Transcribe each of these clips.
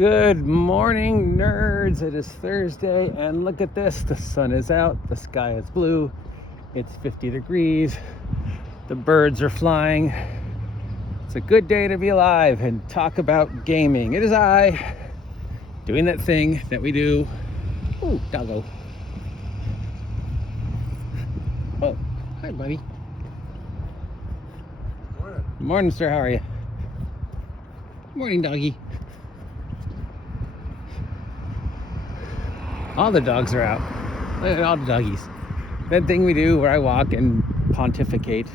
Good morning, nerds. It is Thursday, and look at this. The sun is out, the sky is blue, it's 50 degrees, the birds are flying. It's a good day to be alive and talk about gaming. It is I, doing that thing that we do. Ooh, doggo. Oh, hi, buddy. Morning. Morning, sir. How are you? Morning, doggy. All the dogs are out. Look at all the doggies. That thing we do where I walk and pontificate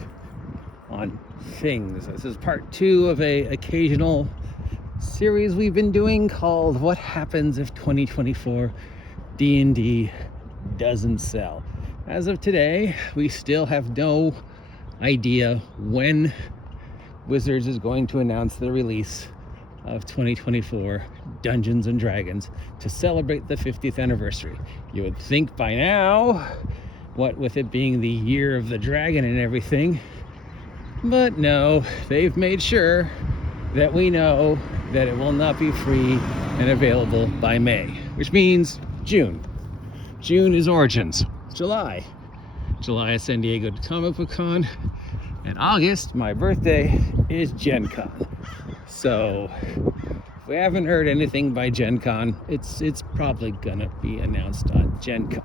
on things. This is part 2 of a occasional series we've been doing called What Happens If 2024 D&D Doesn't Sell. As of today, we still have no idea when Wizards is going to announce the release of 2024 Dungeons and Dragons to celebrate the 50th anniversary. You would think by now, what with it being the year of the dragon and everything, but no, they've made sure that we know that it will not be free and available by May, which means June. June is Origins. July is San Diego Comic Book Con, and August, my birthday, is Gen Con. So if we haven't heard anything by Gen Con, it's probably gonna be announced on Gen Con.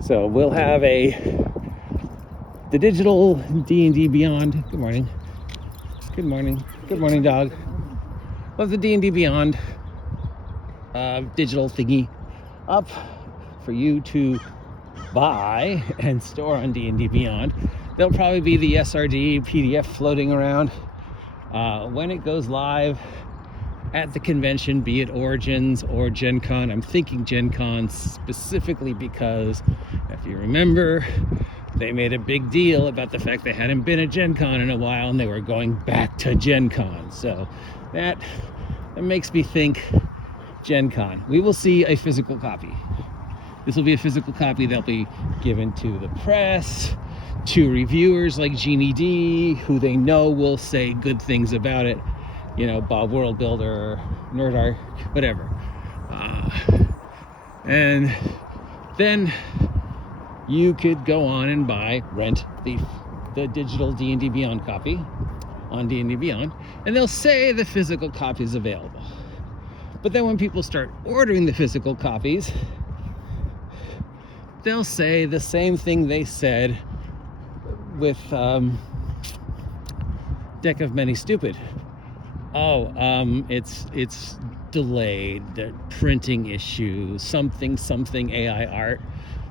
So we'll have the digital D&D Beyond. Good morning. Good morning. Good morning, dog. We'll have the D&D Beyond digital thingy up for you to buy and store on D&D Beyond. There'll probably be the SRD PDF floating around when it goes live at the convention, be it Origins or Gen Con. I'm thinking Gen Con specifically because, if you remember, they made a big deal about the fact they hadn't been at Gen Con in a while and they were going back to Gen Con. So that makes me think Gen Con. We will see a physical copy. This will be a physical copy that'll be given to the press, to reviewers like Jeannie D, who they know will say good things about it. You know, Bob World Builder, Nerdark, whatever. And then you could go on and rent the digital D&D Beyond copy on D&D Beyond, and they'll say the physical copy is available. But then when people start ordering the physical copies, they'll say the same thing they said with Deck of Many Stupid. It's delayed, the printing issue, something AI art,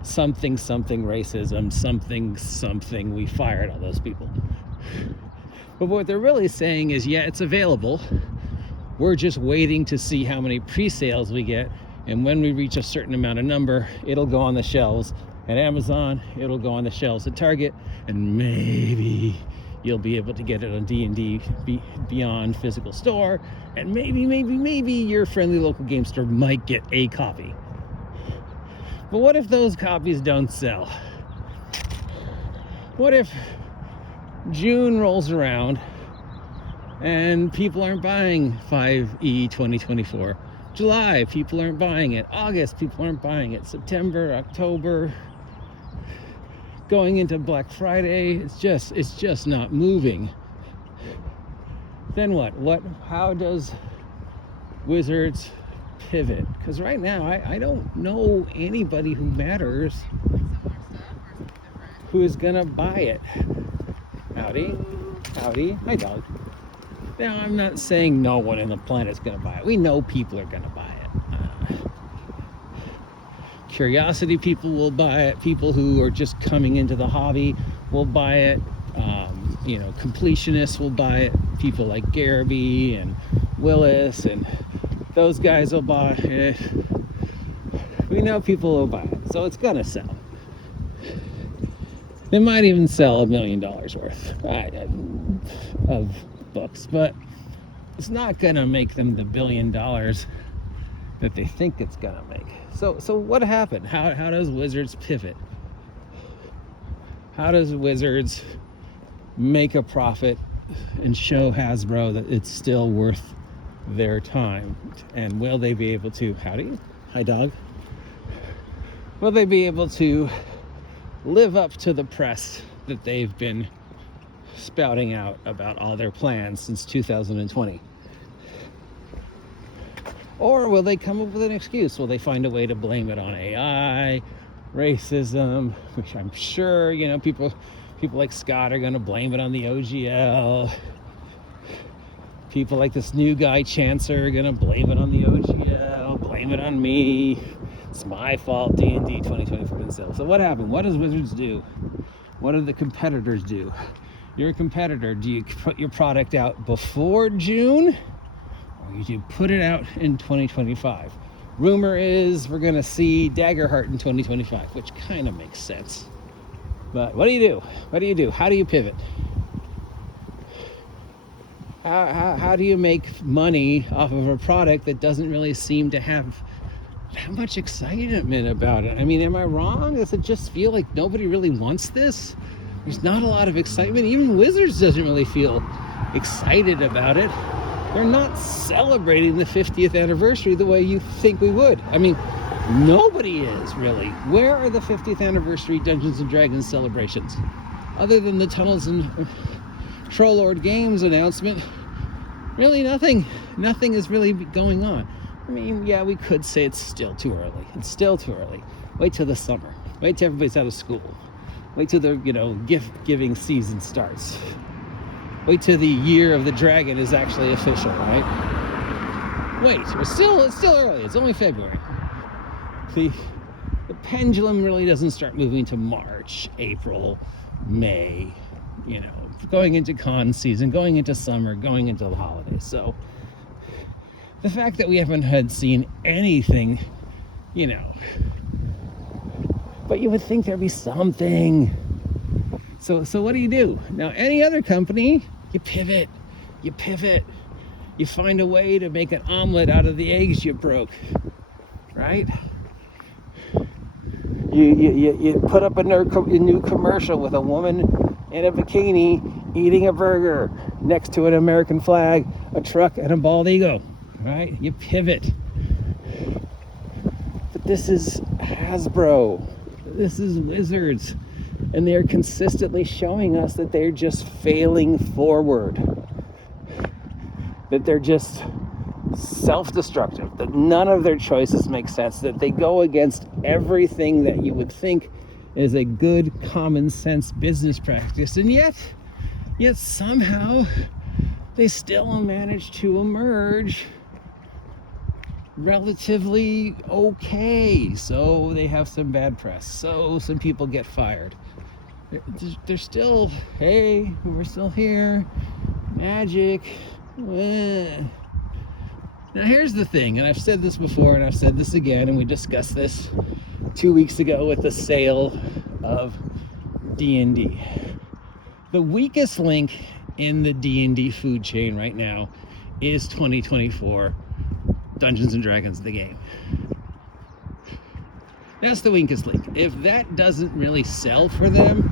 something racism, something we fired all those people. But what they're really saying is, yeah, it's available. We're just waiting to see how many pre-sales we get, and when we reach a certain amount of number, it'll go on the shelves at Amazon, it'll go on the shelves at Target, and maybe you'll be able to get it on D&D Beyond physical store, and maybe your friendly local game store might get a copy. But what if those copies don't sell? What if June rolls around and people aren't buying 5E 2024? July, people aren't buying it. August, people aren't buying it. September, October, going into Black Friday, it's just not moving. Then what? How does Wizards pivot? Because right now, I don't know anybody who matters who is gonna buy it. Howdy. Hi, dog. Now, I'm not saying no one on the planet's gonna buy it. We know people are gonna buy it. Curiosity people will buy it. People who are just coming into the hobby will buy it. Completionists will buy it. People like Garrity and Willis and those guys will buy it. We know people will buy it, so it's gonna sell. They might even sell $1 million worth of books, but it's not gonna make them the $1 billion that they think it's gonna make. So what happened? How does Wizards pivot? How does Wizards make a profit and show Hasbro that it's still worth their time? And will they be able to, howdy, hi dog, will they be able to live up to the press that they've been spouting out about all their plans since 2020? Or will they come up with an excuse? Will they find a way to blame it on AI, racism, which I'm sure, people like Scott are going to blame it on the OGL. People like this new guy, Chancer, are going to blame it on the OGL, blame it on me. It's my fault, D&D 2024 didn't sell. So what happened? What does Wizards do? What do the competitors do? You're a competitor. Do you put your product out before June? Or you do put it out in 2025? Rumor is we're going to see Daggerheart in 2025, which kind of makes sense. But what do you do? What do you do? How do you pivot? How do you make money off of a product that doesn't really seem to have that much excitement about it? I mean, am I wrong? Does it just feel like nobody really wants this? There's not a lot of excitement. Even Wizards doesn't really feel excited about it. They're not celebrating the 50th anniversary the way you think we would. I mean, nobody is really. Where are the 50th anniversary Dungeons and Dragons celebrations? Other than the Tunnels and Troll Lord Games announcement, really nothing. Nothing is really going on. I mean, yeah, we could say it's still too early. It's still too early. Wait till the summer. Wait till everybody's out of school. Wait till the, gift giving season starts. Wait till the year of the dragon is actually official, right? Wait, it's still early. It's only February. The pendulum really doesn't start moving to March, April, May, going into con season, going into summer, going into the holidays. So the fact that we haven't seen anything, but you would think there'd be something. So what do you do? Now, any other company, you pivot. You find a way to make an omelet out of the eggs you broke, right? You put up a new commercial with a woman in a bikini eating a burger next to an American flag, a truck, and a bald eagle, right? You pivot. But this is Hasbro. This is Wizards. And they're consistently showing us that they're just failing forward. That they're just self-destructive. That none of their choices make sense. That they go against everything that you would think is a good common sense business practice. And yet somehow they still manage to emerge relatively okay. So they have some bad press. So some people get fired. They're still, hey, we're still here. Magic. Now here's the thing, and I've said this before and I've said this again, and we discussed this 2 weeks ago with the sale of D&D. The weakest link in the D&D food chain right now is 2024 Dungeons and Dragons the game. That's the weakest link. If that doesn't really sell for them,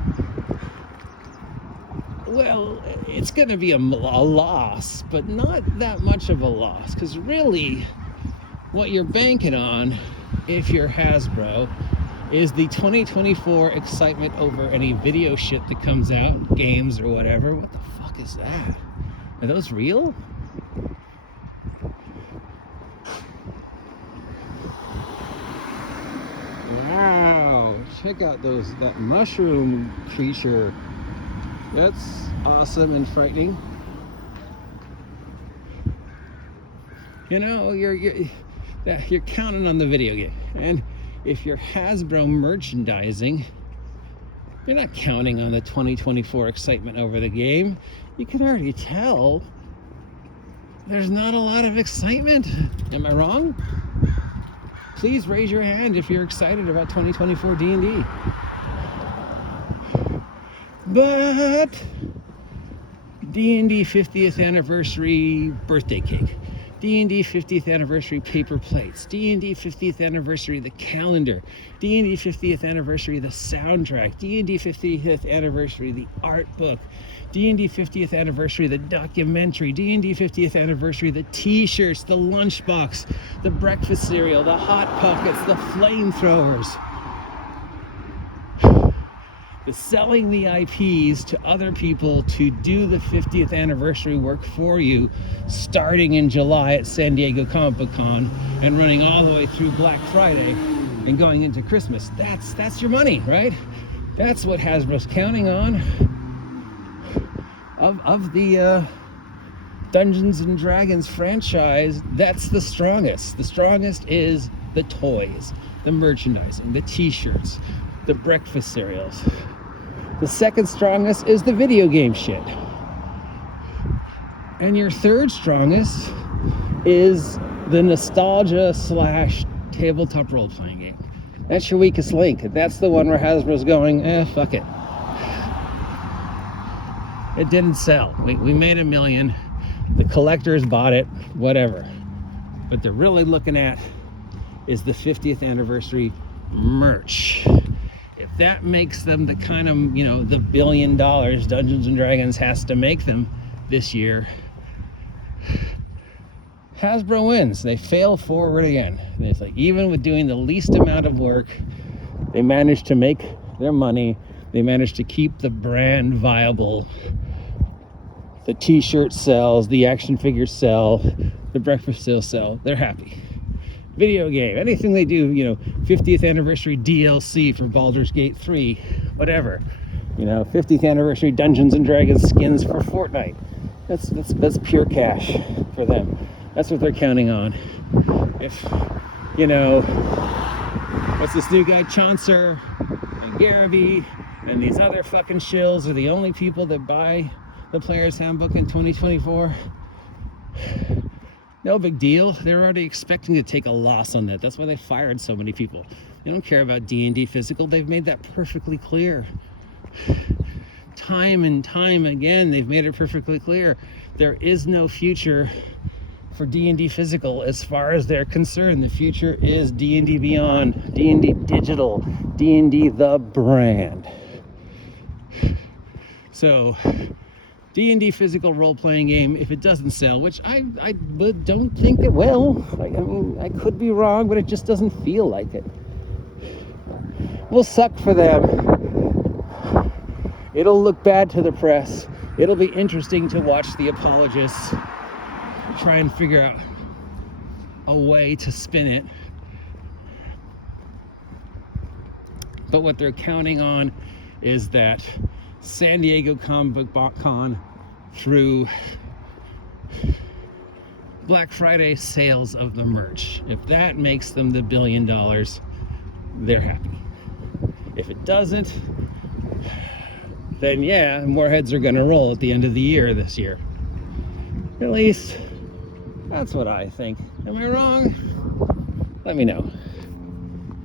well, it's going to be a loss, but not that much of a loss. Because really, what you're banking on, if you're Hasbro, is the 2024 excitement over any video shit that comes out, games or whatever. What the fuck is that? Are those real? Wow, check out that mushroom creature. That's awesome and frightening. You're counting on the video game. And if you're Hasbro merchandising, you're not counting on the 2024 excitement over the game. You can already tell there's not a lot of excitement. Am I wrong? Please raise your hand if you're excited about 2024 D&D. But D&D 50th anniversary birthday cake, D&D 50th anniversary paper plates, D&D 50th anniversary the calendar, D&D 50th anniversary the soundtrack, D&D 50th anniversary the art book, D&D 50th anniversary the documentary, D&D 50th anniversary the t-shirts, the lunchbox, the breakfast cereal, the hot pockets, the flamethrowers. The selling the IPs to other people to do the 50th anniversary work for you, starting in July at San Diego Comic Book Con and running all the way through Black Friday and going into Christmas. That's your money, right? That's what Hasbro's counting on. Of the Dungeons and Dragons franchise, that's the strongest. The strongest is the toys, the merchandising, the t-shirts, the breakfast cereals. The second strongest is the video game shit. And your third strongest is the nostalgia / tabletop role-playing game. That's your weakest link. That's the one where Hasbro's going, fuck it. It didn't sell. We made $1 million. The collectors bought it, whatever. What they're really looking at is the 50th anniversary merch. If that makes them the kind of, the $1 billion Dungeons and Dragons has to make them this year, Hasbro wins. They fail forward again. And it's like, even with doing the least amount of work, they managed to make their money. They managed to keep the brand viable. The t-shirt sells, the action figures sell, the breakfast cereal sell. They're happy. Video game, anything they do, 50th anniversary DLC for Baldur's Gate 3, whatever. 50th anniversary Dungeons and Dragons skins for Fortnite. That's pure cash for them. That's what they're counting on. If, what's this new guy, Chaucer and Garrity and these other fucking shills are the only people that buy the Player's Handbook in 2024, no big deal. They're already expecting to take a loss on that. That's why they fired so many people. They don't care about D&D physical. They've made that perfectly clear. Time and time again, they've made it perfectly clear. There is no future for D&D physical as far as they're concerned. The future is D&D Beyond, D&D Digital, D&D the brand. So D&D physical role-playing game, if it doesn't sell, which I don't think it will. I could be wrong, but it just doesn't feel like it. Will suck for them. It'll look bad to the press. It'll be interesting to watch the apologists try and figure out a way to spin it. But what they're counting on is that San Diego Comic Book Con through Black Friday sales of the merch. If that makes them the $1 billion, they're happy. If it doesn't, then yeah, more heads are gonna roll at the end of the year this year. At least that's what I think. Am I wrong? Let me know.